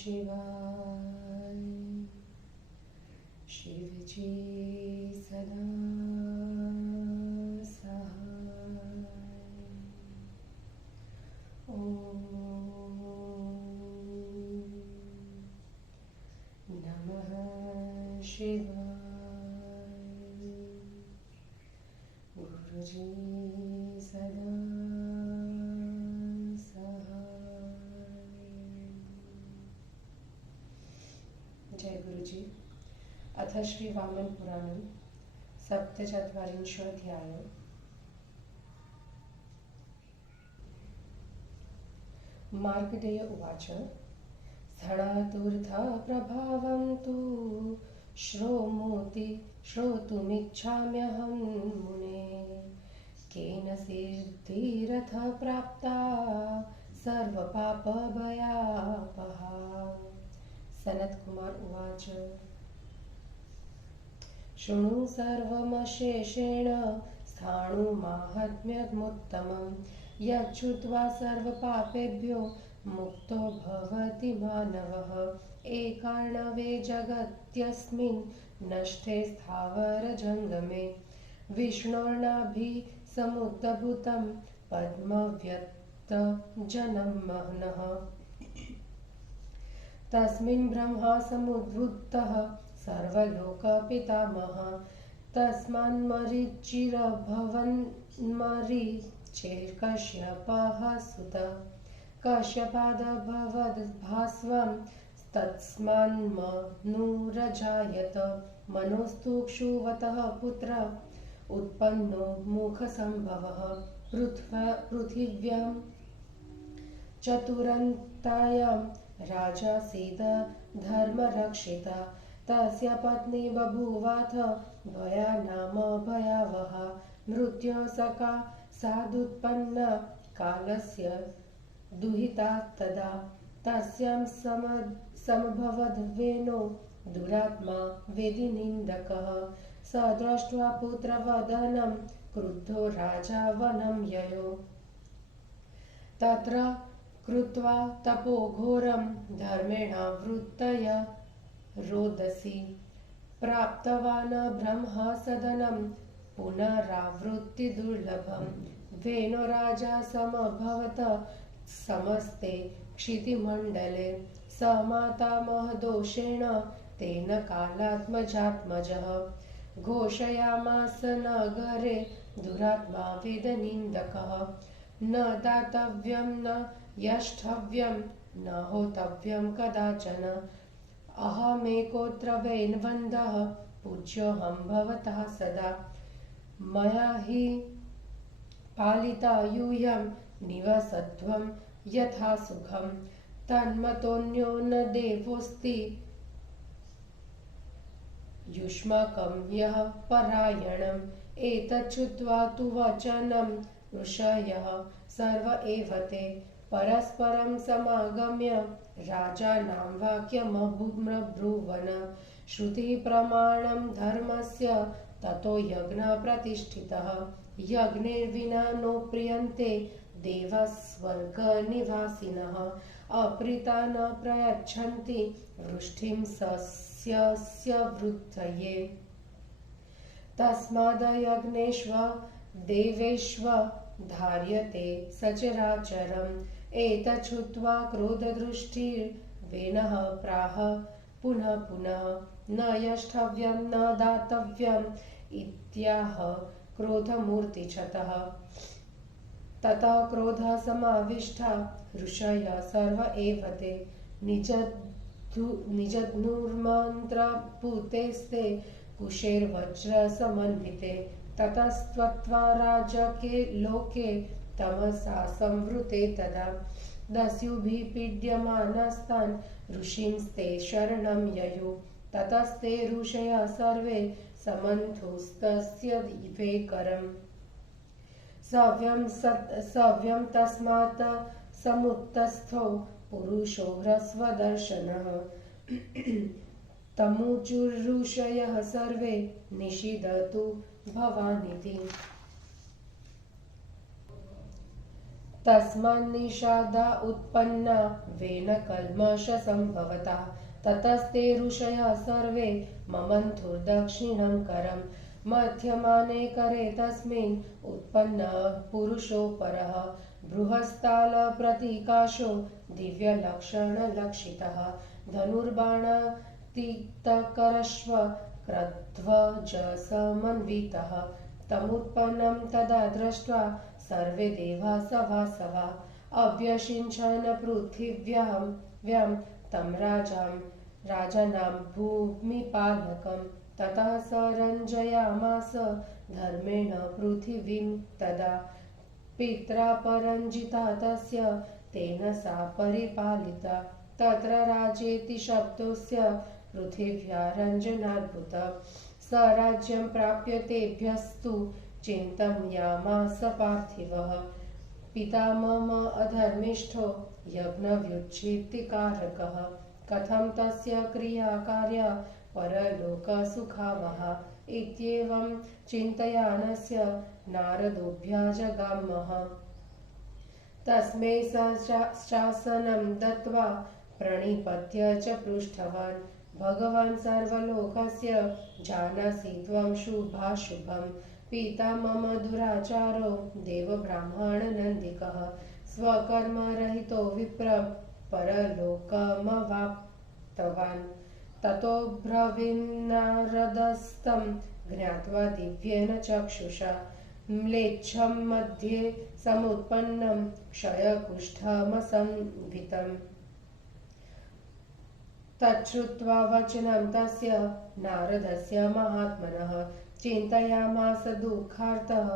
शिवाय। शिव जी सदा सहाय। ओम नमः शिवाय। गुरुजी सदा सहाय। जय गुरुजी। अथ श्री वामन पुराणं सप्तचत्वारिंशोऽध्याय। मार्कण्डेय उवाच। स्थळादूर्धा प्रभावं तु श्रोतुमिच्छाम्यहं मुने। केन सिद्धिरथ प्राप्ता सर्वपापभयापहा। सनत कुमार उवाच। शृणु सर्वमशेषेण स्थाणुमाहात्म्यमुत्तमं। यच्छ्रुत्वा सर्वपापेभ्यो मुक्तो भवति मानवः। एकार्णवे जगत्यस्मिन् नष्टे स्थावरजङ्गमे। विष्णोर्नाभिसमुद्भूतं पद्मव्यक्तजनं महनः। तस्मिन् ब्रह्मा समुद्भूतः सर्वलोकपितामहः। तस्मान्मरीचिरभवन्मरीचिर्कश्यपः सुतः। कश्यपादभवद्भास्वं तस्मान्मनुरजायत। मनोस्तु क्षुवतः पुत्र उत्पन्नो मुखसम्भवः। पृथिव्यां चतुरन्तायां राजासीद धर्मरक्षिता। तस्य पत्नी बभूवाथ भया नाम भयावहा। मृत्योः सादुत्पन्ना कालस्य दुहिता तदा। तस्यां समभवद्वेनो दुरात्मा वेदिनिन्दकः। स दृष्ट्वा पुत्रवदनं क्रुद्धो राजा वनं ययो। तत्र कृत्वा तपोघोरं धर्मेणावृत्तय रोदसी। प्राप्तवान् ब्रह्मसदनं पुनरावृत्तिदुर्लभं। वेनो राजा समभवत समस्ते क्षितिमण्डले। स मातामहदोषेण तेन कालात्मजात्मजः। घोषयामास नगरे दुरात्मा वेदनिन्दकः। न दातव्यं न यष्टव्यं न होतव्यं कदाचन। अहमेकोऽत्र वैनवन्दः पूज्योऽहं भवतः सदा। मया हि पालिता यूयं निवसध्वं यथा सुखं। तन्मतोऽन्यो न देवोऽस्ति युष्माकं यः परायणम्। एतच्छ्रुत्वा तु वचनं ऋषयः सर्व एव ते। परस्परं समागम्य राजानां वाक्यमब्रुवन्। श्रुतिप्रमाणं धर्मस्य ततो यज्ञः प्रतिष्ठितः। यज्ञेर्विना नो प्रीयन्ते देवाः स्वर्गनिवासिनः। अप्रीता न प्रयच्छन्ति वृष्टिं सस्यस्य वृद्धये। तस्माद्यज्ञेष्व देवेष्व धार्यते सचराचरम्। एतच्छ्रुत्वा क्रोधदृष्टिर्वेनः प्राह पुनः पुनः। न यष्टव्यं न दातव्यम् इत्याह क्रोधमूर्तिच्छतः। ततः क्रोधः समाविष्टा ऋषयः सर्व एव ते। निजधनुर्मन्त्रपूतेस्ते कुशैर्वज्रसमन्विते। ततस्त्वत्वा राजके लोके तमसा संवृते तदा। दस्युभिः पीड्यमानस्तान् ऋषींस्ते शरणं ययुः। ततस्ते ऋषयः सर्वे समन्थुस्तस्य दिवेकरम्। सव्यं तस्मात् समुत्तस्थो पुरुषो ह्रस्वदर्शनः। तमुचुर्ऋषयः सर्वे निषीदतु भवानिति। तस्मान्निषादा उत्पन्ना वेन कल्मषसम्भवता ततस्ते ऋषयः सर्वे ममन्थुर्दक्षिणं करम् मध्यमाने करे तस्मिन् उत्पन्नः पुरुषो परः बृहस्तालप्रतीकाशो दिव्यलक्षणलक्षितः धनुर्बाणतिक्तकरश्व क्रध्वजसमन्वितः तमुत्पन्नं तदा दृष्ट्वा सर्वे देवा सभासवा अभ्यषिञ्चन् पृथिव्यां तं राजानं भूमिपालकं ततः स रञ्जयामास धर्मेण पृथिवीं तदा पित्रा परञ्जिता तस्य तेन सा परिपालिता तत्र राजेति शब्दस्य पृथिव्या रञ्जनाद्भुत स राज्यं प्राप्य तेभ्यस्तु चिन्तयामास पार्थिवः पिता मम अधर्मिष्ठो यज्ञव्युच्छित्तिकारकः कथं तस्य क्रियाकार्या परलोकसुखावहा इत्येवं चिन्तयानस्य नारदोऽभ्याजगामः तस्मै शासनं दत्त्वा प्रणिपत्य च पृष्टवान् भगवान् सर्वलोकस्य जानासि त्वं शुभाशुभं पिता मम दुराचारो देवब्राह्मणनन्दिकः स्वकर्मरहितो विप्र परलोकमवाप्तवान् ततो ब्रवीन्नारदस्तं ज्ञात्वा दिव्येन चक्षुषा म्लेच्छं मध्ये समुत्पन्नं क्षयकुष्ठमसंवितम् तच्छ्रुत्वा वचनं तस्य नारदस्य महात्मनः चिन्तयामास दुःखार्तः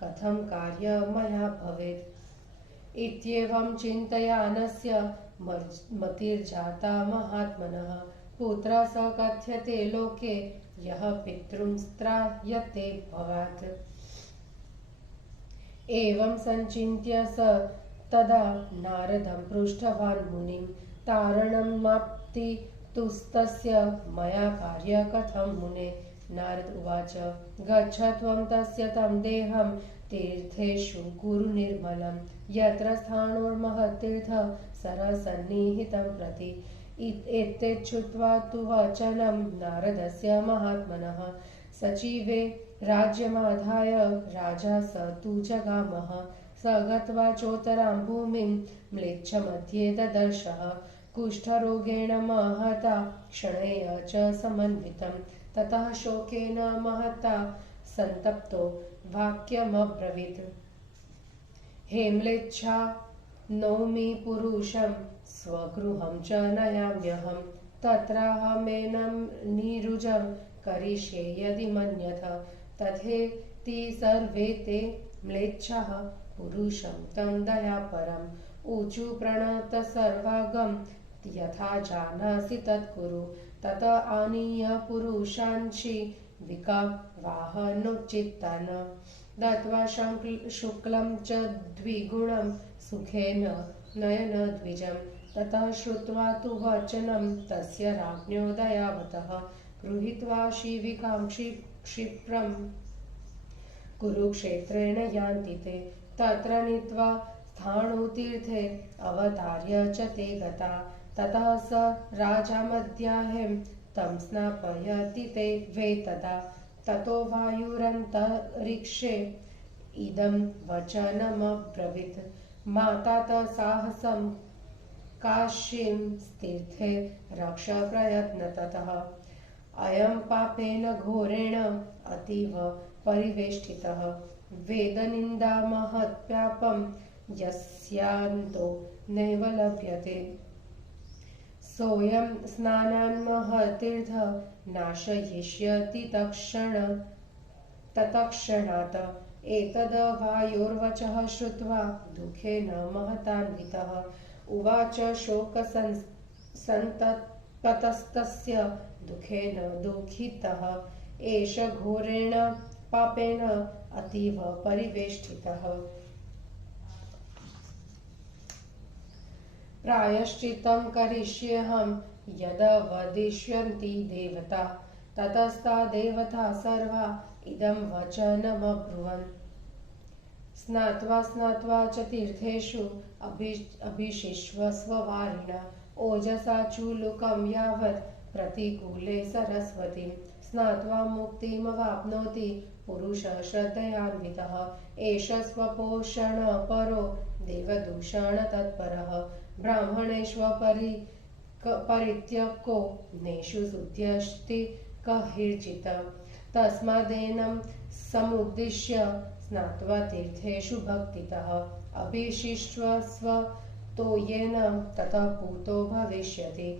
कथं कार्यं मया भवेत् इत्येवं चिन्तयानस्य मतिर्जाता महात्मनः पुत्रः स कथ्यते लोके यः पितृंस्त्रायते भवात् एवं संचिन्त्य स तदा नारदं पृष्टवान् मुनिं तारणमाप्तितुस्तस्य मया कार्य कथं मुने नारद उवाच गच्छ त्वं तस्य तं देहं तीर्थेषु गुरुनिर्मलं यत्र स्थाणुर्महतीर्थ सरसन्निहितं प्रति एतच्छ्रुत्वा तु वचनं नारदस्य महात्मनः सचिवे राज्यमाधाय राजा स तु जगामः स गत्वा चोत्तरां भूमिं म्लेच्छमध्ये ददर्शः कुष्ठरोगेण महता क्षणेन च समन्वितं ततः शोकेन महता सन्तप्तो वाक्यमब्रवीत् हे म्लेच्छा नौमि पुरुषं स्वगृहं च नयाम्यहं तत्राहमेनं निरुजं करिष्ये यदि मन्यथ तथेति सर्वे ते म्लेच्छाः पुरुषं तं दयापरम् ऊचु प्रणत सर्वागम यथा जानासि तत्कुरु तत आनीय पुरुषांशि विकावाहनोचित्तान् दत्त्वा शुक्लं च द्विगुणं सुखेन नयन द्विजं ततः श्रुत्वा तु वचनं तस्य राज्ञो दयावतः गृहीत्वा शिविकां क्षिप्रं कुरुक्षेत्रेण यान्ति ते तत्र नीत्वा स्थाणुतीर्थे अवतार्य च ते गता ततः स राजा मध्याह्नं तं स्नापयति ते वे तदा ततो वायुरन्तरिक्षे इदं वचनमब्रवीत् माता साहसं काशीं तीर्थे रक्ष प्रयत्नतः अयं पापेन घोरेण अतीव परिवेष्टितः वेदनिन्दा महत्पापं यस्यान्तो नैव लभ्यते सोऽयं स्नानान्महतीर्थ नाशयिष्यति तत्क्षणात् एतद् वायोर्वचः श्रुत्वा दुःखेन महतान्वितः उवाच शोकसन्तप्तस्तस्य दुःखेन दुःखितः एष घोरेण पापेन अतीव परिवेष्टितः प्रायश्चित्तं करिष्येऽहं यद् वदिष्यन्ति देवता ततस्ता देवता सर्वा इदं वचनमब्रुवन् स्नात्वा स्नात्वा च तीर्थेषु अभिषिष्व स्ववारिणा ओजसा चूलुकं यावत् प्रतिकूले सरस्वतीं स्नात्वा मुक्तिमवाप्नोति पुरुषः श्रद्धयान्वितः एष स्वपोषणपरो देवदूषणतत्परः ब्राह्मणेष्वपरि परित्यक्को नेषु शुद्ध्यस्ति कहिर्चित् तस्मादेनं समुद्दिश्य स्नात्वा तीर्थेषु भक्तितः अभिषिष्व स्वतो येन ततः पूतो भविष्यति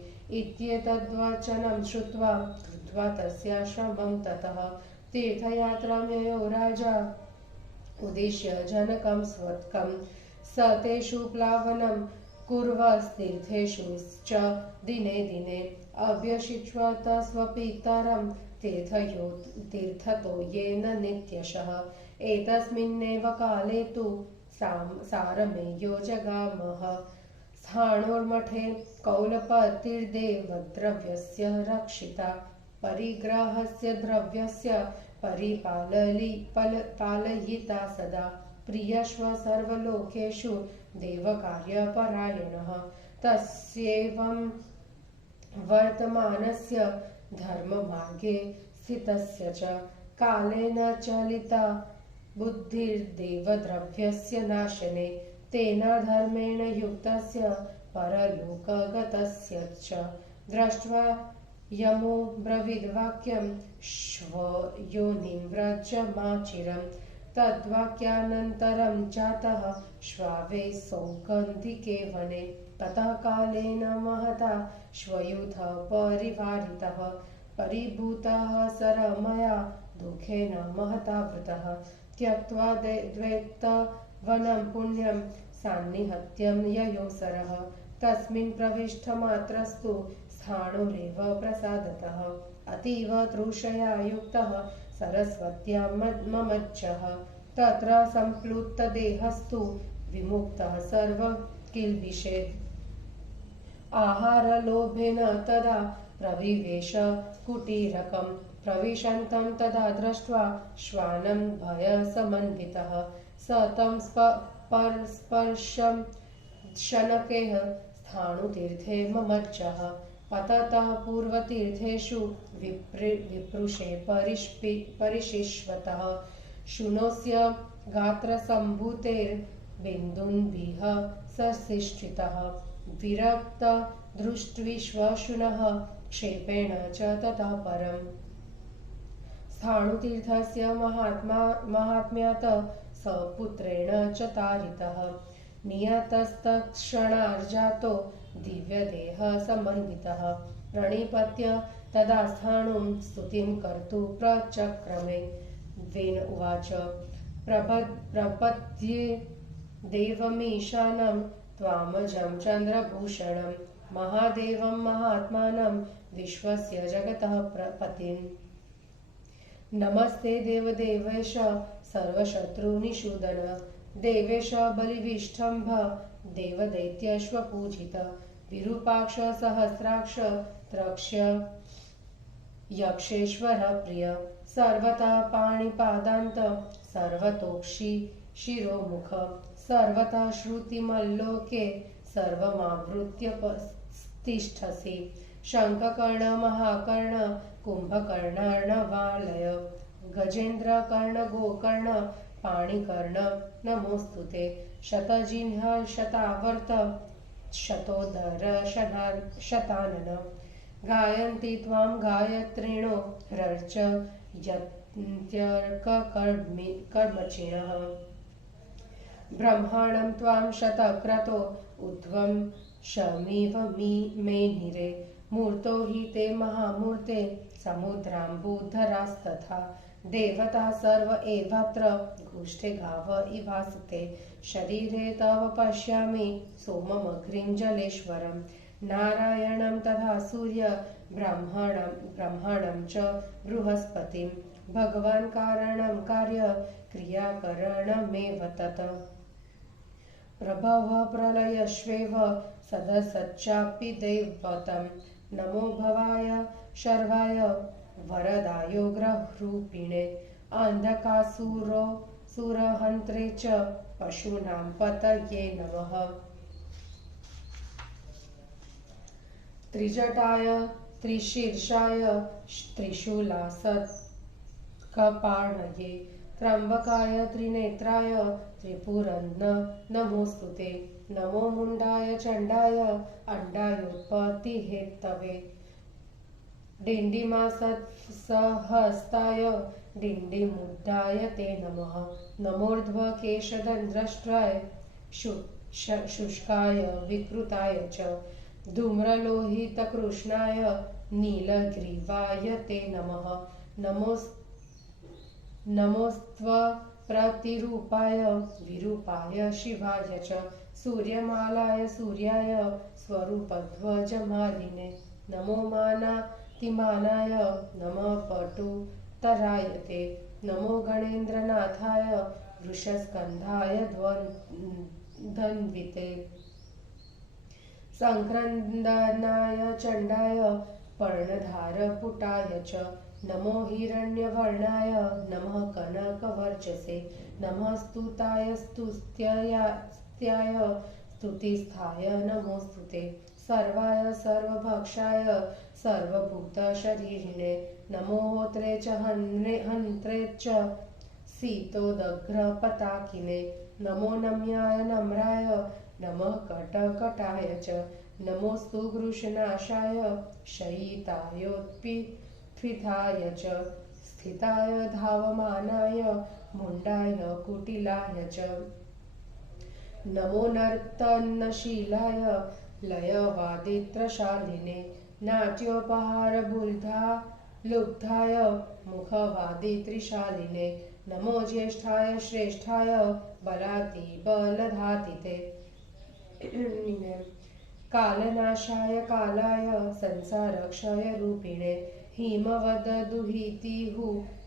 इत्येतद्वचनं श्रुत्वा कृत्वा तस्याश्रमं ततः तीर्थयात्रां ययो राजा उद्दिश्य जनकं स्वत्कं स तेषु प्लावनं कुर्वस्तीर्थेषु च दिने दिने अभ्यषिच्वा स्वपितरं तीर्थतो येन नित्यशः एतस्मिन्नेव काले तु सारमेयो जगामः स्थाणोर्मठे कौलपतिर्देवद्रव्यस्य रक्षिता परिग्रहस्य द्रव्यस्य पालयिता सदा प्रियश्व सर्वलोकेषु देवकार्यपरायणः तस्यैवं वर्तमानस्य धर्ममार्गे स्थितस्य च कालेन चलिता बुद्धिर्देवद्रव्यस्य नाशने तेन धर्मेण युक्तस्य परलोकगतस्य च दृष्ट्वा यमो ब्रवीद्वाक्यं श्वयोनिं व्रजमाचिरम् तद्वाक्यानन्तरं जातः श्वावे सौगन्धिके वने ततः कालेन महता श्वयूथः परिवारितः परिभूतः सरमया दुःखेन महता वृतः त्यक्त्वा द्वैतवनं पुण्यं सान्निहत्यं ययोसरः तस्मिन् प्रविष्टमात्रस्तु स्थाणुरेव प्रसादतः अतीव तृषया युक्तः सरस्वत्यां ममज्जः तत्र सम्प्लुतदेहस्तु विमुक्तः सर्वकिल्बिषेत् आहारलोभेन तदा प्रविवेश कुटीरकं प्रविशन्तं तदा दृष्ट्वा श्वानं भयसमन्वितः स तं स्पर्शं शनकैः स्थाणुतीर्थे ममज्जः पततः पूर्वतीर्थेषु विप्रुषे परिशिष्वतः शुनोस्य गात्रसम्भूतेर्बिन्दुन्भिः सशिष्टितः विरक्त दृष्ट्विश्वशुनः क्षेपेण च ततः परम् स्थाणुतीर्थस्य महात्म्यात् सपुत्रेण च तारितः नियतस्तत्क्षणार्जातो दिव्यदेह समन्वितः प्रणिपत्य तदा स्थाणुं स्तुतिं कर्तुं प्रचक्रमे वेन उवाच प्रपद्ये देवमीशानं त्वामजं चन्द्रभूषणं महादेवं महात्मानं विश्वस्य जगतः पतिम् नमस्ते देवदेवेश सर्वशत्रुनिषूदन देवेश बलिविष्ठम्भ देवदैत्यश्वपूजित विरूपाक्ष सहस्राक्ष त्रक्ष्य यक्षेश्वर प्रिय सर्वतः पाणिपादान्त सर्वतोक्षि शिरोमुख सर्वतः श्रुतिमल्लोके सर्वमावृत्य तिष्ठसि शङ्खकर्ण महाकर्ण कुम्भकर्णार्णवालय गजेन्द्रकर्ण गोकर्ण पाणिकर्ण नमोस्तुते शतजिह्व शतावर्त शतोदर शतानन गायन्ति त्वां गायत्रिणो रर्च यत्यर्ककर्मचिणः ब्रह्माणं त्वां शतक्रतो ऊर्ध्वं शमिव मेनिरे मूर्तो हि ते महामूर्ते समुद्राम्बुधरास्तथा देवता सर्व एवत्र गोष्ठे गाव इवासते शरीरे तव पश्यामि सोममग्रिं जलेश्वरं नारायणं तथा सूर्य ब्रह्माणं च बृहस्पतिं भगवान् कारणं कार्य क्रियाकरणमेव तत् प्रभव प्रलयश्वेव सदसच्चापि दैवतं नमो भवाय शर्वाय वरदायोग्ररूपिणे अन्धकासुरो सुरहन्त्रे च पशूनां पतये नमः। त्रिजटाय त्रिशीर्षाय त्रिशूलासत्कपाणये त्र्यम्बकाय त्रिनेत्राय त्रिपुरन्न नमोस्तुते। नमो मुण्डाय चण्डाय अण्डायोत्पत्तिहेतवे डिण्डिमासहस्ताय डिण्डिमुद्धाय ते नमः। नमोर्ध्वकेशदंष्ट्राय शुष्काय विकृताय च धूम्रलोहितकृष्णाय नीलग्रीवाय ते नमः। नमोस्त्वप्रतिरूपाय विरूपाय शिवाय च सूर्यमालाय सूर्याय स्वरूपध्वजमालिने नमो मानातिमानाय नमः पटुतराय ते नमो गणेन्द्रनाथाय वृषस्कन्धाय धन्विते संक्रन्दनाय चण्डाय पर्णधारपुटाय च नमो हिरण्यवर्णाय नमः कनकवर्चसे नमः स्तुताय स्तुत्याय स्तुतिस्थाय नमोस्तुते सर्वाय सर्वभक्षाय सर्वभूतशरीरिणे नमो होत्रे च हन्त्रे च शीतोदग्रपताकिने नमो नम्याय नम्राय नमः कटकटाय च नमोस्तु वृषनाशाय शयितायोत्पीठिताय च स्थिताय धावमानाय मुण्डाय कुटिलाय च नमो नर्तनशीलाय लयवादित्रशालिने नाट्योपहारबुद्धा लुब्धाय मुखवादित्रिशालिने नमो ज्येष्ठाय श्रेष्ठाय बलातिबलधातिते कालनाशाय कालाय संसारक्षयरूपिणे हिमवददुहितिहु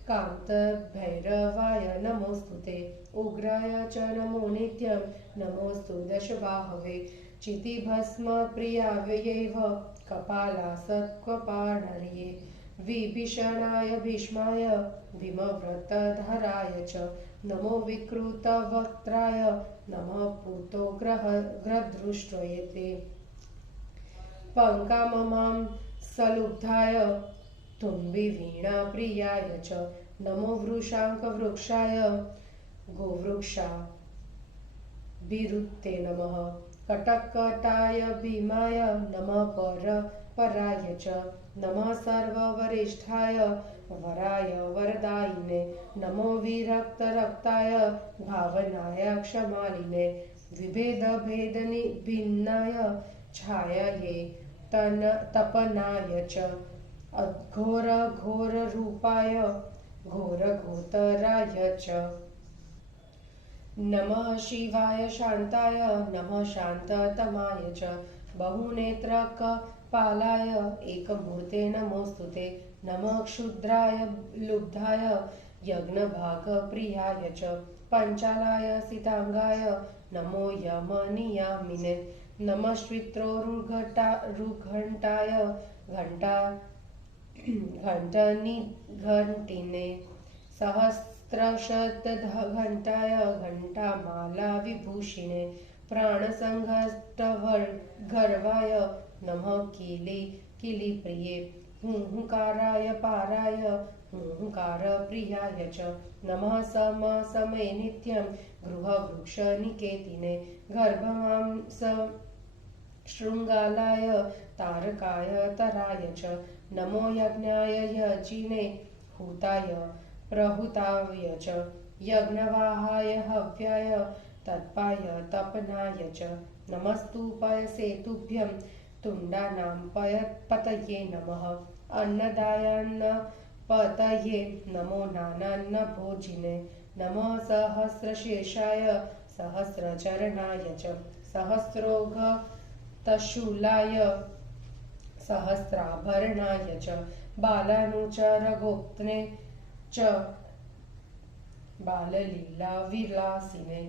कान्तभैरवाय नमोस्तुते उग्राय च नमो नित्यं नमोस्तु दशबाहवे चितिभस्मप्रियायैव कपालासत्कपाणर्ये विभीषणाय भीष्माय भीमव्रतधराय च नमो विकृतवक्त्राय नमः पूतोग्रदृष्ट्वये पङ्काममां सलुब्धाय तुम्बिवीणाप्रियाय च नमो वृषाङ्कवृक्षाय गोवृक्षाभिरुते नमः कटकटाय भीमाय नमः परपराय च नमः सर्ववरिष्ठाय वराय वरदायिने नमो विरक्तरक्ताय भावनाय क्षमालिने विभेदभेदनिभिन्नाय छायाये तपनाय च घोरघोररूपाय घोरघोतराय च नमः शिवाय शान्ताय नमः शान्ततमाय च बहुनेत्रकपालाय एकमूर्ते नमोस्तुते नमः क्षुद्राय लुब्धाय यज्ञभागप्रियाय च पञ्चालाय सितांगाय नमो यमनियामिने नमः श्वित्रोरुघण्टाय घण्टनिघण्टिने सहस्रशतघण्टाय घण्टामालाविभूषिणे प्राणसङ्घष्टगर्वाय नमः किलिप्रिये हुंकाराय पाराय हुंकारप्रियाय च नमः समसमे नित्यं गृहवृक्षनिकेतिने गर्भमांस शृङ्गालाय तारकाय तराय च नमो यज्ञाय यजिने हुताय प्रहुताय च यज्ञवाहाय हव्याय तत्पाय तपनाय च नमस्तुपाय सेतुभ्यं तुण्डानां पतये नमः अन्नदायान्नपतये नमो नानान्नभोजिने नमः सहस्रशीर्षाय सहस्रचरणाय च सहस्रोघतशूलाय सहस्राभरणाय च बालानुचरगोप्त्रे च बाललीलाविलासिने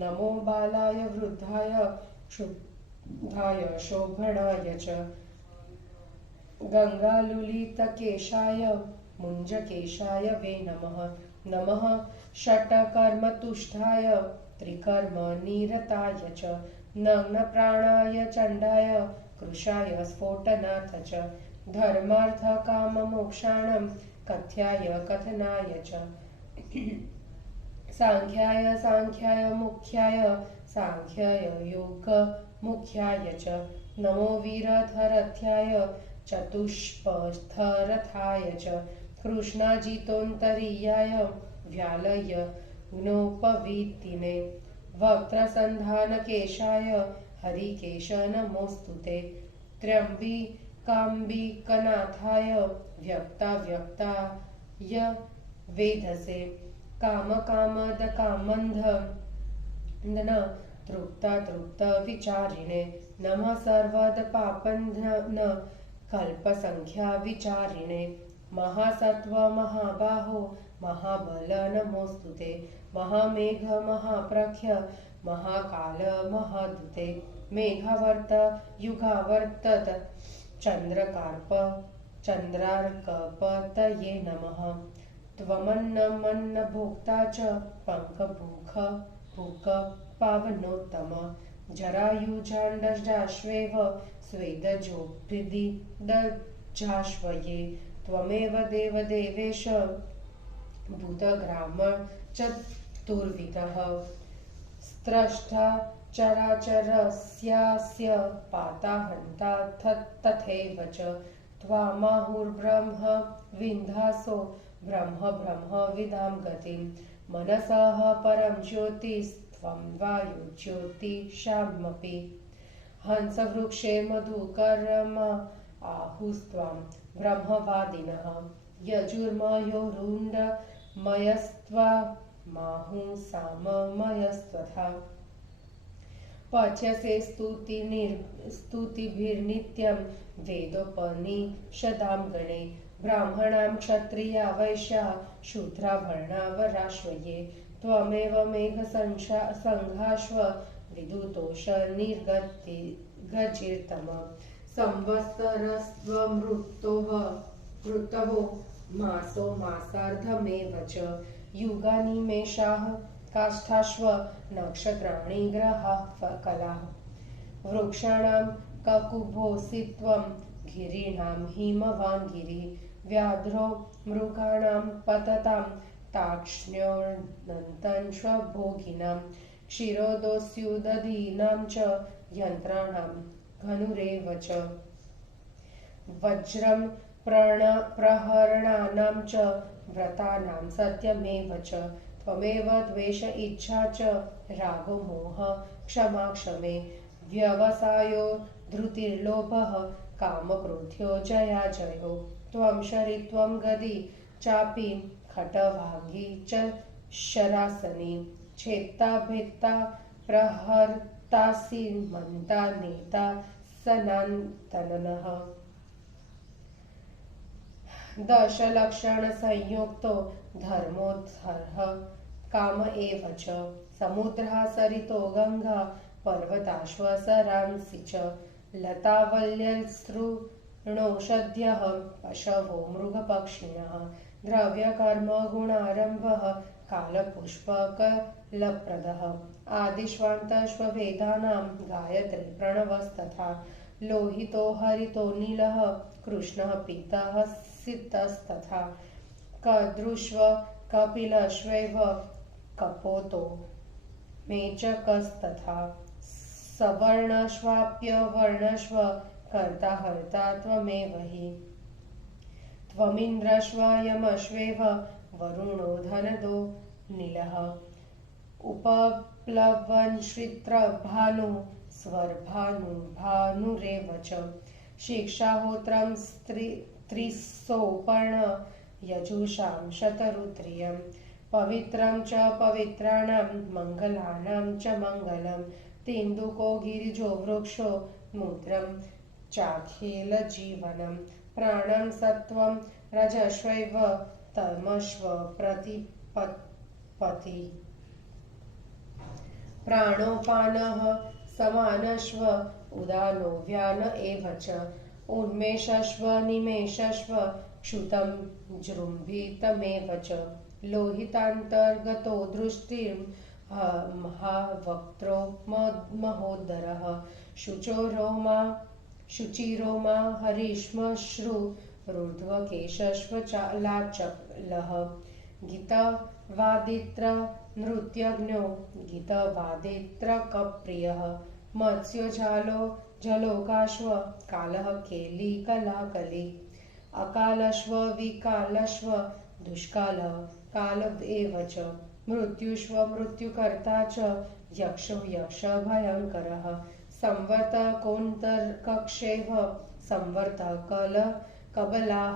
नमो बालाय वृद्धाय क्षुब्धाय शोभणाय च गङ्गालुलितकेशाय मुञ्जकेशाय वे नमः नमः षट्कर्मतुष्टाय त्रिकर्मनिरताय च नग्नप्राणाय चण्डाय कृशाय स्फोटनाथ च धर्मार्थकाममोक्षाणां कथ्याय कथनाय च सांख्याय मुख्याय सांख्याय योगमुख्याय च नमो वीरथरथ्याय चतुष्पथरथाय च कृष्णाजितोन्तरीयाय व्यालय ज्ञोपवीतिने वक्त्रसन्धानकेशाय हरिकेश नमोऽस्तुते त्र्यम्बिकाम्बिकनाथाय व्यक्ताव्यक्ताय वेधसे कामकामदकामन्धन तृप्तविचारिणे नमः सर्वदपापन्धन कल्पसंख्याविचारिणे महासत्त्व महाबाहो महाबल नमोऽस्तुते महामेघ महाप्रख्य महाकाल महादुते मेघावर्त युगावर्तत चन्द्रार्कपतये नमः त्वमन्नमन्नभोक्ता च पङ्कभूख पावनोत्तम जरायुजाण्डजाश्वेव स्वेदजोभिदिदजाश्वये त्वमेव देवदेवेश भूतग्राम चतुर्विधः स्रष्टा चराचरस्यास्य पाता हन्ता तथैव च त्वामाहुर्ब्रह्म विन्धासो ब्रह्म विदां गतिं मनसः परं ज्योतिस्त्वं वायुज्योतिषामपि हंसवृक्षे मधुकरम आहुस्त्वं ब्रह्मवादिनः यजुर्मयोरुण्डमयस्त्वमाहुः साममयस्त्वथा पच्यसे स्तुतिभिर्नित्यं वेदोपनिषदां गणे ब्राह्मणां क्षत्रिया वैश्या शूद्रा वर्णा वराश्वये त्वमेव मेघसङ्घाश्व विदुतोष निर्गजिर्तम संवत्सरस्त्वमृतवो मासो मासार्धमेव च युगानि मेषाः काष्ठाश्व नक्षत्राणि ग्रहाः कलाः वृक्षाणां ककुभोऽसि त्वं गिरीणां हिमवान् गिरिः व्याघ्रो मृगाणां पततां ताक्ष्ण्योऽनन्तन्श्वभोगिनां क्षीरोदस्युदधीनां च यन्त्राणां धनुरेव च वज्रं प्रहरणानां च व्रतानां सत्यमेव च त्वमेव द्वेष इच्छा च रागो मोह क्षमा क्षमे व्यवसायो धृतिर्लोभः कामक्रोध्यो जया जयो त्वं शरीत्वं गदी चापि खटभागी च शरासनी छेत्ता भेत्ता प्रहर्तासि मन्ता नेता सनातनः दशलक्षणसंयुक्तो धर्मोद्धरः काम एव च समुद्रः सरितो गङ्गा पर्वताश्वसरांसि च लतावल्यस्तृणोषध्यः पशवो मृगपक्षिणः द्रव्यकर्मगुणारम्भः कालपुष्पकलप्रदः आदिष्वान्तश्ववेदानां गायत्री प्रणवस्तथा लोहितो हरितो नीलः कृष्णः पीतः सितस्तथा कदृष्व कपिलश्वैव कपोतो मेचकस्तथा सवर्णश्वाप्यवर्णश्व कर्ता हर्ता त्वमेव हि त्वमिन्द्रश्व यमश्वेव वरुणो धनदो नीलः उपप्लवनश्वित्रभानु स्वर्भानुरेव च शिक्षाहोत्रं त्रिसोपर्ण यजुषां शतरुद्रियं पवित्रं च पवित्राणां मङ्गलानां च मङ्गलं तेन्दुको गिरिजो वृक्षो मूत्रं चाखिलजीवनं प्राणं सत्त्वं रजस्वैव तमश्व प्रतिपत्ति प्राणोपानः समानश्व उदानो व्यान एव च उन्मेषश्व निमेषश्व क्षुतं जृम्भितमेव च लोहितान्तर्गतो दृष्टिं महावक्त्रो महोदरः शुचिरोमा हरिश्मश्रु ऊर्ध्वकेशश्वलाचलः गीतवादित्र नृत्यज्ञो गीतवादित्रकप्रियः मत्स्यो जलोकाश्व कालः केली कलाकली अकालश्व विकालश्व दुष्कालः काल एव च मृत्युष्व मृत्युकर्ता च यक्षो यक्ष भयङ्करः संवर्तकोऽन्तर्कक्षेव संवर्तकल कबलाहलक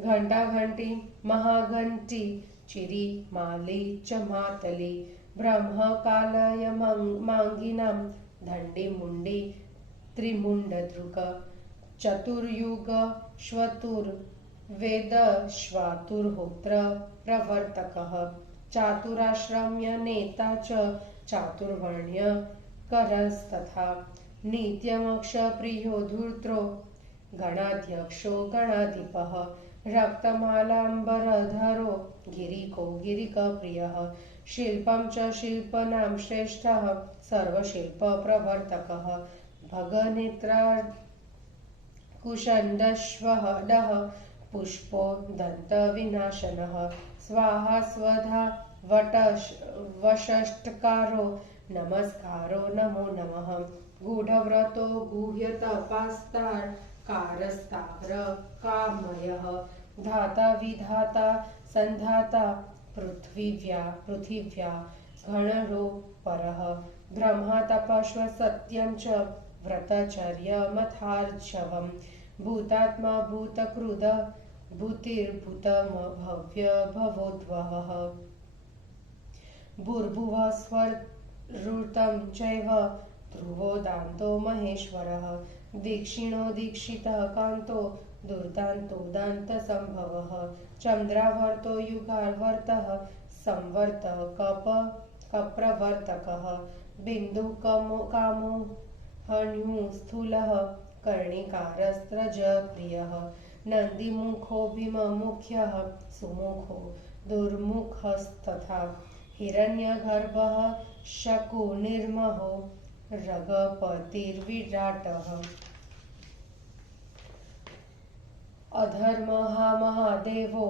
घंटा घंटी महाघंटी चिरी माली च मातली ब्रह्मकालय मांगिनां दंडी मुंडी त्रिमुंडद्रुक चतुर्युग श्वतुर वेद श्वातुर्होत्र प्रवर्तकः चातुराश्रम्य नेता च चातुर्वर्ण्य करस्तथा नित्यमक्षप्रियो धूर्तो गणाध्यक्षो गणाधिपः रक्तमालाम्बरधरो गिरिको गिरिकप्रियः शिल्पं च शिल्पनां श्रेष्ठः सर्वशिल्पप्रवर्तकः भगनेत्राकुशण्डश्वहदः पुष्पो दन्तविनाशनः स्वाहा स्वधा वषष्ट्कारो नमस्कारो नमो नमः गूढव्रतो गुह्यतपास्तारकारस्ताग्र कामयः धाता विधाता संधाता पृथिव्या गणरो परः ब्रह्मा तपस्व सत्यं च व्रतचर्यमथार्जवम् भूतात्मा भूतकृद भूतिर्भूतमभव्य भवोद्भवः भूर्भुवः स्वऋतं चैव ध्रुवो दान्तो महेश्वरः दीक्षिणो दीक्षितः कान्तो दुर्दान्तोदान्तसम्भवः चन्द्रावर्तो युगावर्तः संवर्तः कप्रवर्तकः बिन्दुकामो हन्युः स्थूलः कर्णिकारस्त्रजप्रियः नन्दिमुखो भीममुख्यः सुमुखो दुर्मुखस्तथा हिरण्यगर्भः शकुनिर्महो रगपतिर्विराटः अधर्मः महादेवो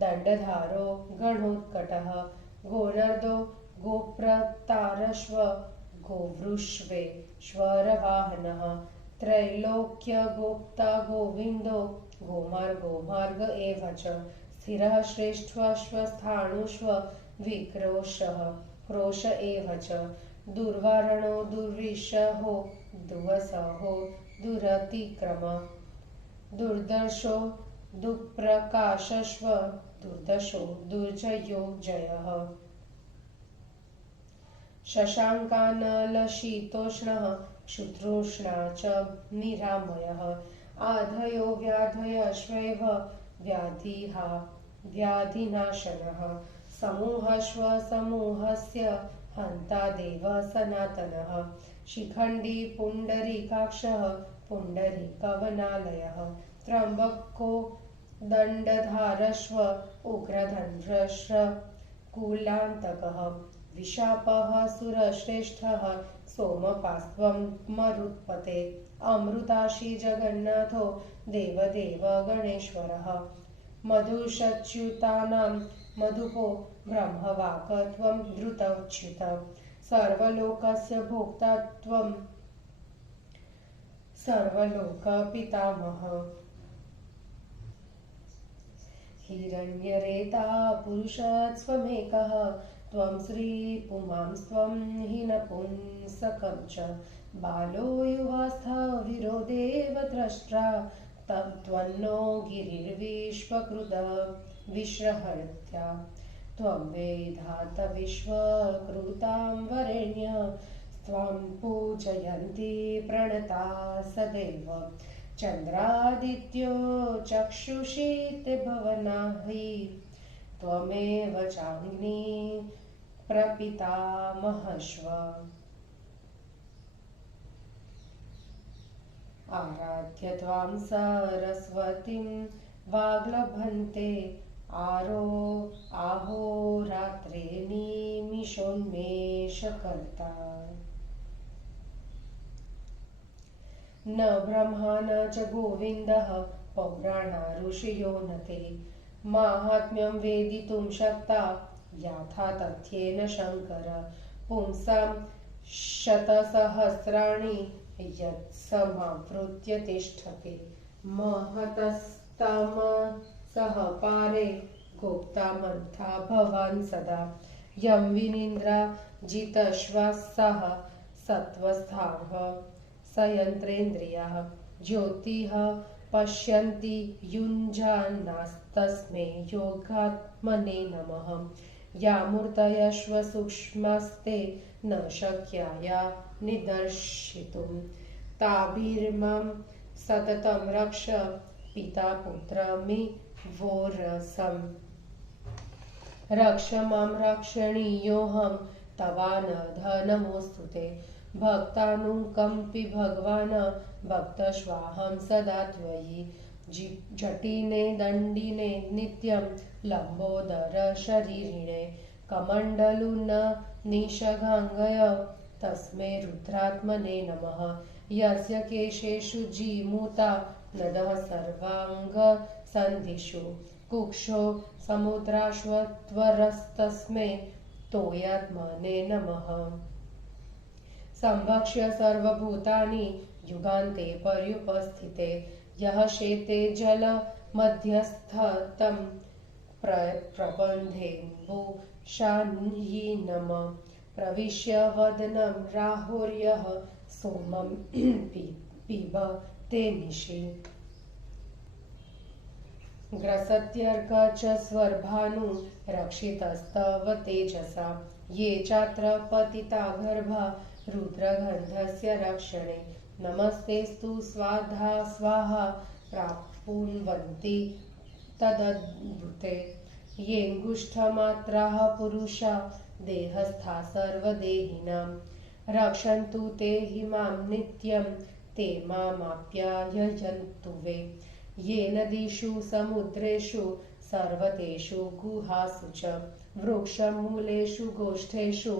दण्डधारो गणोत्कटः गोनर्दो गोप्रतारश्व गोवृष्वेश्वरवाहनः त्रैलोक्यगोप्ता गोविन्दो गोमार्ग एव च स्थिरः श्रेष्ठश्वस्थाणुष्व विक्रोशः क्रोश एव च दुर्वारणो दुर्विषहो दुवसहो दुरतिक्रम दुर्दर्शो दुःप्रकाशस्व दुर्दशो दुर्जयो जयः शशाङ्कानलशीतोष्णः क्षुद्रोष्णा च निरामयः आधयो व्याधयश्वैव व्याधिनाशनः समूहश्व समूहस्य हन्ता देव सनातनः शिखण्डी पुण्डरीकाक्षः पुण्डरीकवनालयः त्र्यम्बको दण्डधारश्व उग्रधनुश्च कुलान्तकः विशापः सुरश्रेष्ठः सोमपास्त्वं मरुत्पते अमृताशी जगन्नाथो देवदेव गणेश्वरः मधुश्च्युतानां मधुपो ब्रह्मवाक् त्वं धृतच्युत सर्वलोकस्य भोक्ता त्वं सर्वलोकपितामहः हिरण्यरेता पुरुषस्त्वमेकः त्वं श्रीपुमांस्त्वं हीनपुंसकं च बालो युवास्था वीरोदेव द्रष्ट्रा त्वन्नो गिरिर्विश्वकृतः विश्रहर्त्या त्वं वेदात विश्वकृतां वरेण्य त्वां पूजयन्ति प्रणता सदैव चन्द्रादित्यो चक्षुषी ते भवना हि त्वमेव चाग्नि प्रपितामहश्व आराध्य त्वां सरस्वतीं वाग्लभन्ते आरो आहोरात्रे निमिषोन्मेषकर्ता। न ब्रह्मा न च गोविन्दः पौराणा ऋषयो न ते माहात्म्यं वेदितुं शक्ता याथा तथ्येन शङ्कर। पुंसां शतसहस्राणि यत्समावृत्य तिष्ठते महतस्तमसः पारे गुप्तामन्था भवान् सदा। यं विनीन्द्रा जितश्वासः सत्त्वस्थाः सयन्त्रेन्द्रियः ज्योतिः पश्यन्ति युञ्जानास्तस्मै योगात्मने नमः। यामूर्तयश्वसूक्ष्मस्ते न शक्याया निदर्शितुं ताभिर्मां सततं रक्ष पिता पुत्रमिवोरसम्। रक्ष मां रक्षणीयोऽहं तवानध नमोऽस्तु ते। भक्तानुकम्पि भगवान् भक्तश्वाहं सदा त्वयि। जटिने दण्डिने नित्यं लम्बोदर शरीरिणे कमण्डलुन निषघाङ्गय तस्मै रुद्रात्मने नमः। यस्य केशेषु जीमूता नदः सर्वाङ्गसन्धिषु कुक्षो समुद्राश्वत्वरस्तस्मै तोयात्मने नमः। संभक्ष्य सर्वभूतानि युगान्ते पर्युपस्थिते यः शेते जलमध्यस्थं प्रबन्धेऽम्बुशायिनं प्रविश्य वदनं राहुर्यः सोमं पिबते निशि। ग्रसत्यर्क च स्वर्भानु रक्षितस्तव तेजसा ये चात्र पतिता गर्भा रुद्रगन्धस्य रक्षणे। नमस्तेस्तु स्वाधा स्वाहा प्राप्नुवन्ति तदद्भुते येऽङ्गुष्ठमात्राः पुरुषा देहस्था सर्वदेहिनां। रक्षन्तु ते हिमां नित्यं ते मामाप्याययन्तु वे। ये नदीषु समुद्रेषु सर्वतेषु गुहासु च वृक्षमूलेषु गोष्ठेषु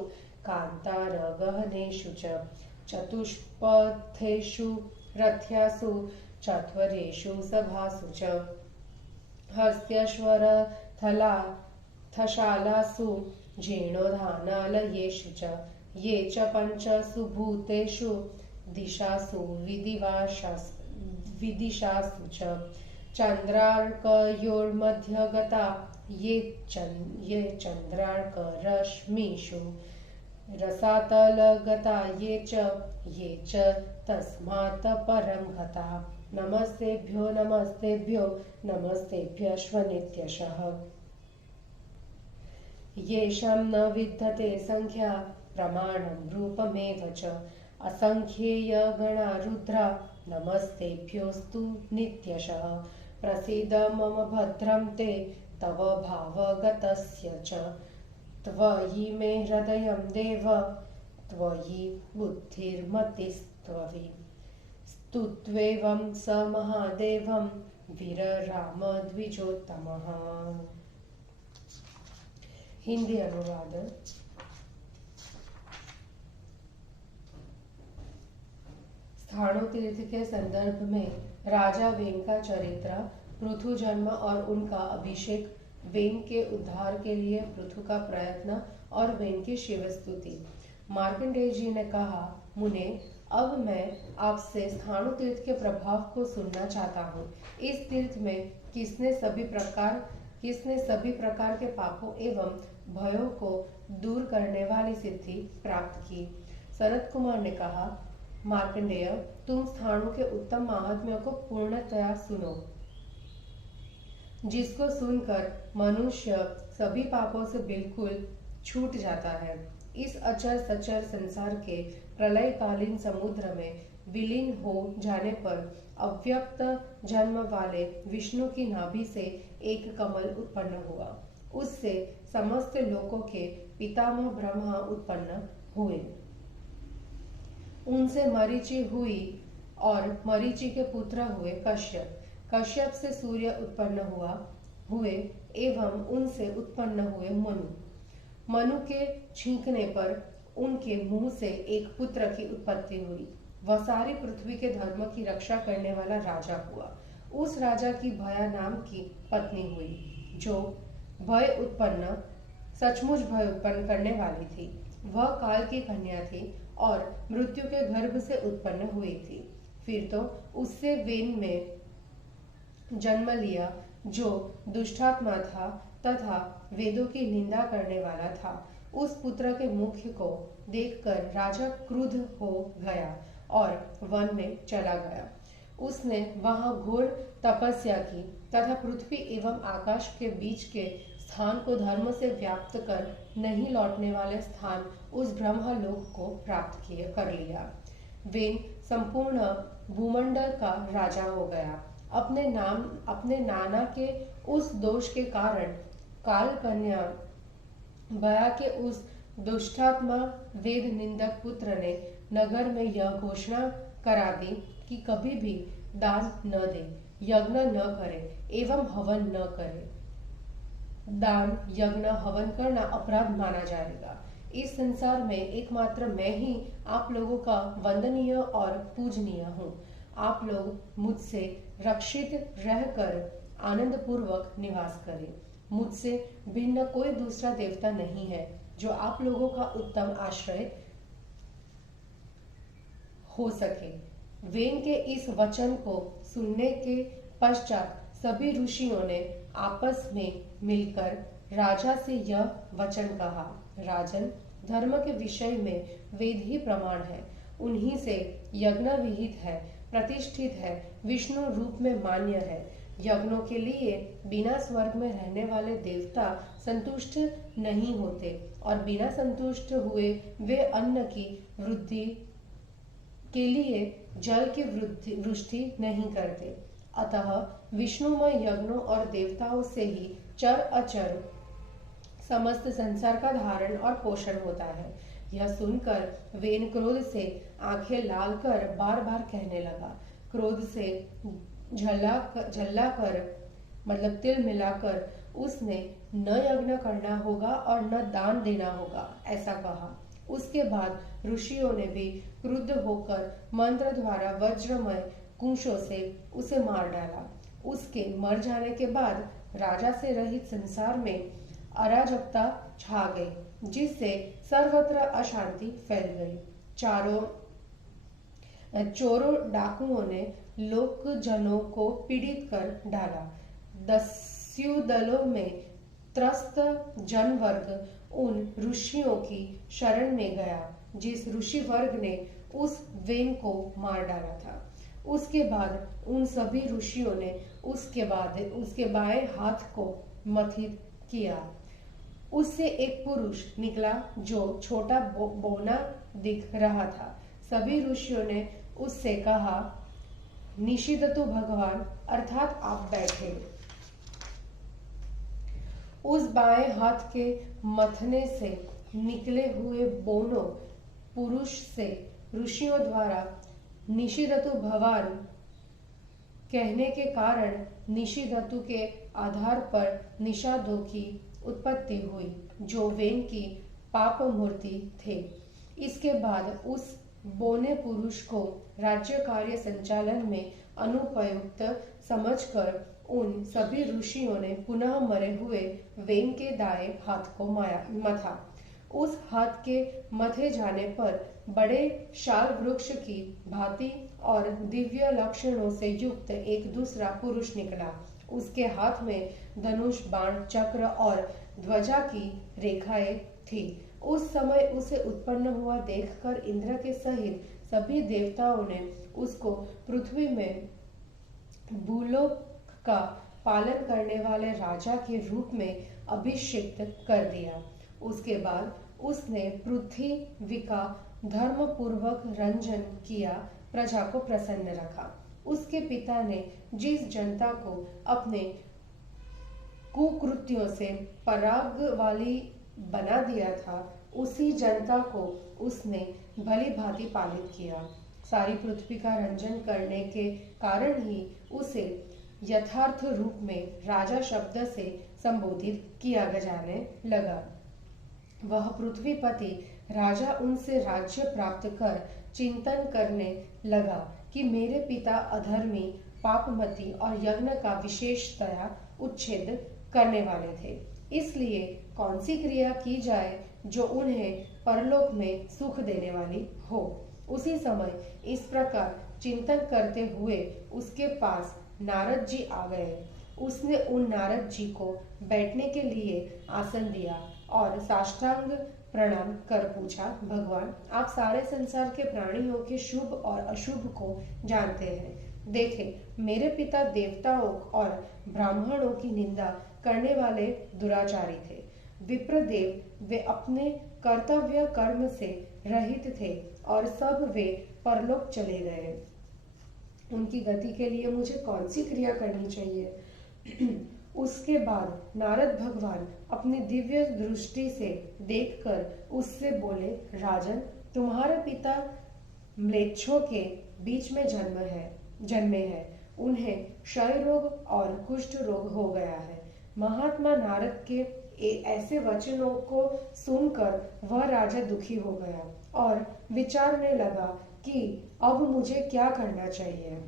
कान्तारगहनेषु च चतुष्पथेषु रथ्यासु चत्वरेषु सभासु च हस्त्यश्वरथलाथशालासु जीर्णोद्यानालयेषु च ये च पञ्चसु भूतेषु दिशासु विदिशासु च चन्द्रार्कयोर्मध्यगता ये चन्द्रार्करश्मिषु रसातलगता ये च तस्मात् परं गता। नमस्तेभ्यो नमस्तेभ्यो नमस्तेभ्यश्वनित्यशः। येषां न विद्यते संख्या प्रमाणं रूपमेव च असंख्येयगणा रुद्रा नमस्तेभ्योऽस्तु नित्यशः। प्रसीद मम भद्रं ते तव भावगतस्य च त्वयि मे हृदयं देव त्वयि बुद्धिर्मतिस्त्वयि। स्तुत्वेवं स महादेवं वीरराम द्विजोत्तमः। हिंदी अनुवाद। स्थाणुतीर्थ के संदर्भ में राजा वेन का चरित्र, पृथु जन्म और उनका अभिषेक, वेन के उद्धार के लिए पृथु का प्रयत्न और वेन की शिवस्तुति। मार्कंडेय जी ने कहा, मुने, अब मैं आपसे स्थाणु तीर्थ के प्रभाव को सुनना चाहता हूँ। इस तीर्थ में किसने सभी प्रकार के पापों एवं भयों को दूर करने वाली सिद्धि प्राप्त की। सनत कुमार ने कहा, मार्कंडेय, तुम स्थाणु के उत्तम महात्म्य को पूर्णतया सुनो, जिसको सुनकर मनुष्य सभी पापों से बिल्कुल छूट जाता है। इस अचर सचर संसार के प्रलयकालीन समुद्र में विलीन हो जाने पर अव्यक्त जन्म वाले विष्णु की नाभि से एक कमल उत्पन्न हुआ। उससे समस्त लोकों के पितामह ब्रह्मा उत्पन्न हुए। उनसे मरीचि हुई और मरीचि के पुत्र हुए कश्यप। कश्यप से सूर्य उत्पन्न हुए एवं उनसे उत्पन्न हुए मनु के छींकने पर उनके मुंह से एक पुत्र की उत्पत्ति हुई। वह सारी पृथ्वी के धर्म की रक्षा करने वाला राजा हुआ। उस राजा की भया नाम की पत्नी हुई, जो सचमुच भय उत्पन्न करने वाली थी। वह काल की कन्या थी और मृत्यु के गर्भ से उत्पन्न हुई थी। फिर तो उससे वेन में जन्म लिया, जो दुष्टात्मा था तथा वेदों की निंदा करने वाला था। उस पुत्र के मुख को देखकर राजा क्रुद्ध हो गया और वन में चला गया। उसने वहां घोर तपस्या की तथा पृथ्वी एवं आकाश के बीच के स्थान को धर्म से व्याप्त कर नहीं लौटने वाले स्थान उस ब्रह्मलोक को प्राप्त कर लिया। वेन संपूर्ण भूमंडल का राजा हो गया। अपने नाना के उस दोष के कारण काल कन्या भया के उस दुष्टात्मा वेद निंदक पुत्र ने नगर में यह घोषणा करा दी कि कभी भी दान न दे, यज्ञ न करे एवं हवन न करे। दान, यज्ञ, हवन करना अपराध माना जाएगा। इस संसार में एकमात्र मैं ही आप लोगों का वंदनीय और पूजनीय हूँ। आप लोग मुझसे रक्षित रहकर आनंद पूर्वक निवास करें। मुझसे भिन्न कोई दूसरा देवता नहीं है जो आप लोगों का उत्तम आश्रय हो सके। वेन के इस वचन को सुनने के पश्चात सभी ऋषियों ने आपस में मिलकर राजा से यह वचन कहा, राजन, धर्म के विषय में वेद ही प्रमाण है। उन्हीं से यज्ञ विहित है, प्रतिष्ठित है, विष्णु रूप में मान्य है। यज्ञों के लिए बिना स्वर्ग में रहने वाले देवता संतुष्ट नहीं होते और बिना संतुष्ट हुए वे अन्न की वृद्धि के लिए जल की वृष्टि नहीं करते। अतः विष्णुमय यज्ञों और देवताओं से ही चर अचर समस्त संसार का धारण और पोषण होता है। यह सुनकर वेन क्रोध से आंखें लाल कर बार बार कहने लगा। क्रोध से झल्ला कर मतलब तिल मिलाकर उसने न यज्ञ करना होगा और न दान देना होगा ऐसा कहा। उसके बाद ऋषियों ने भी क्रुद्ध होकर मंत्र द्वारा वज्रमय कुशों से उसे मार डाला। उसके मर जाने के बाद राजा से रहित संसार में अराजकता छा गई, जिससे सर्वत्र अशांति फैल गई। चोरों डाकुओं ने लोकजनों को पीड़ित कर डाला। दस्युदलों में त्रस्त जनवर्ग उन ऋषियों की शरण में गया जिस ऋषि वर्ग ने उस वेन को मार डाला था। उसके बाद उन सभी ऋषियों ने उसके बाएं हाथ को मथित किया। उससे एक पुरुष निकला जो छोटा बौना दिख रहा था। सभी ऋषियों ने उससे कहा, निषिदतु भगवान, अर्थात आप बैठे। उस बाएं हाथ के मथने से निकले हुए बोनो पुरुष से ऋषियों द्वारा निषिदतु भगवान कहने के कारण निषिदतु के आधार पर निषादों की उत्पत्ति हुई, जो वेन की पाप मूर्ति थे। इसके बाद उस बोने पुरुष को राज्य कार्य संचालन में अनुपयुक्त समझकर उन सभी ऋषियों ने पुनः मरे हुए वेन के दाएं हाथ को मथा। उस हाथ के मथे जाने पर बड़े शाल वृक्ष की भांति और दिव्य लक्षणों से युक्त एक दूसरा पुरुष निकला। उसके हाथ में धनुष, बाण, चक्र और ध्वजा की रेखाएं थी। उस समय उसे उत्पन्न हुआ देखकर इंद्र के सहित सभी देवताओं ने उसको पृथ्वी में भूलोक का पालन करने वाले राजा के रूप में अभिषिक्त कर दिया। उसके बाद उसने पृथ्वी का धर्म पूर्वक रंजन किया, प्रजा को प्रसन्न रखा। उसके पिता ने जिस जनता को अपने कुकृत्यों से पराग वाली बना दिया था, उसी जनता को उसने भली भांति पालित किया। सारी पृथ्वी का रंजन करने के कारण ही उसे यथार्थ रूप में राजा शब्द से संबोधित किया जाने लगा। वह पृथ्वीपति राजा उनसे राज्य प्राप्त कर चिंतन करने लगा कि मेरे पिता अधर्मी, पापमती और यज्ञ का विशेषतया उच्छेद करने वाले थे। इसलिए कौन सी क्रिया की जाए जो उन्हें परलोक में सुख देने वाली हो। उसी समय इस प्रकार चिंतन करते हुए उसके पास नारद जी आ गए। उसने उन नारद जी को बैठने के लिए आसन दिया और साष्टांग प्रणाम कर पूछा, भगवान, आप सारे संसार के प्राणियों के शुभ और अशुभ को जानते हैं। देखें, मेरे पिता देवताओं और ब्राह्मणों की निंदा करने वाले दुराचारी थे। विप्रदेव वे अपने कर्तव्य कर्म से रहित थे और सब वे परलोक चले गए। उनकी गति के लिए मुझे कौन सी क्रिया करनी चाहिए? उसके बाद नारद भगवान अपनी दिव्य दृष्टि से देखकर उससे बोले, राजन, तुम्हारे पिता म्लेच्छों के बीच में जन्मे हैं। उन्हें क्षय रोग और कुष्ठ रोग हो गया है। महात्मा नारद के ऐसे वचनों को सुनकर वह राजा दुखी हो गया और विचारने लगा कि अब मुझे क्या करना चाहिए।